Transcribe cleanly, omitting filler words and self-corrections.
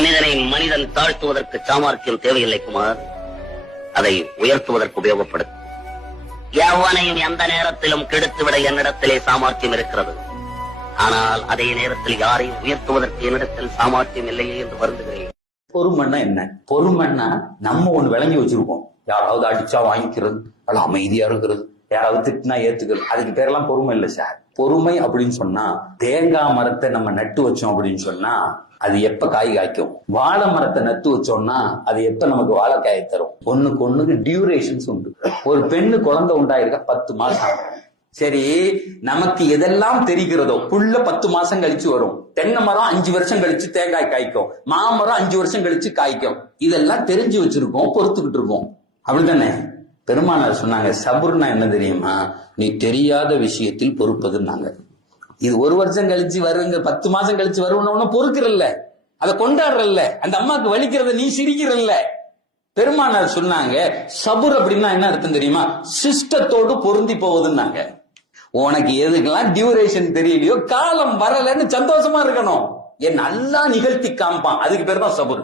மனிதனை மனிதன் தாழ்த்துவதற்கு சாமர்த்தியம் தேவையில்லை குமார், அதை உயர்த்துவதற்கு உபயோகப்படும். எவனையும் எந்த நேரத்திலும் கெடுத்துவிட என்னிடத்திலே சாமர்த்தியம் இருக்கிறது. ஆனால் அதே நேரத்தில் யாரையும் உயர்த்துவதற்கு என்னிடத்தில் சாமர்த்தியம் இல்லையே என்று வருந்துகிறேன். பொறுமைன்னா என்ன? பொறுமைன்னா நம்ம ஒண்ணு விளங்கி வச்சிருக்கோம். யாராவது அடிச்சா வாங்கிக்கிறது, அல்ல அமைதியா இருக்கிறது, யாராவது திட்டினா ஏத்துக்கிறது, அதுக்கு பேரெல்லாம் பொறுமை இல்லை சார். பொறுமை அப்படின்னு சொன்னா, தேங்காய் மரத்தை நம்ம நட்டு வச்சோம் அப்படின்னு சொன்னா அது எப்ப காய் காய்க்கும்? வாழை மரத்தை நட்டு வச்சோம்னா அது எப்ப நமக்கு வாழைக்காயை தரும்? ஒண்ணுக்கு டியூரேஷன்ஸ் உண்டு. ஒரு பெண்ணு குழந்தை உண்டாயிருக்க 10 மாசம். சரி, நமக்கு எதெல்லாம் தெரிகிறதோ புள்ள 10 மாசம் கழிச்சு வரும். தென்னை மரம் 5 வருஷம் கழிச்சு தேங்காய் காய்க்கும், மாமரம் 5 வருஷம் கழிச்சு காய்க்கும். இதெல்லாம் தெரிஞ்சு வச்சிருக்கோம், பொறுத்துக்கிட்டு இருக்கோம். அப்படித்தானே? பெருமானார் சொன்னாங்க, சபுர்னா என்ன தெரியுமா? நீ தெரியாத விஷயத்தில் பொறுப்பதுன்னாங்க. இது 1 வருஷம் கழிச்சு வருங்க, 10 மாசம் கழிச்சு வருவன பொறுக்கிறல்ல, அதை கொண்டாடுறல்ல, அந்த அம்மாக்கு வலிக்கிறத நீ சிரிக்கிறல்ல. பெருமானார் சொன்னாங்க, சபுர் அப்படின்னா என்ன அர்த்தம் தெரியுமா? சிஸ்டத்தோடு பொருந்தி போவதுன்னாங்க. உனக்கு எதுக்கெல்லாம் டியூரேஷன் தெரியலையோ, காலம் வரலன்னு சந்தோஷமா இருக்கணும். என் நல்லா நிகழ்த்தி காமிப்பான், அதுக்கு பேர் தான் சபுர்.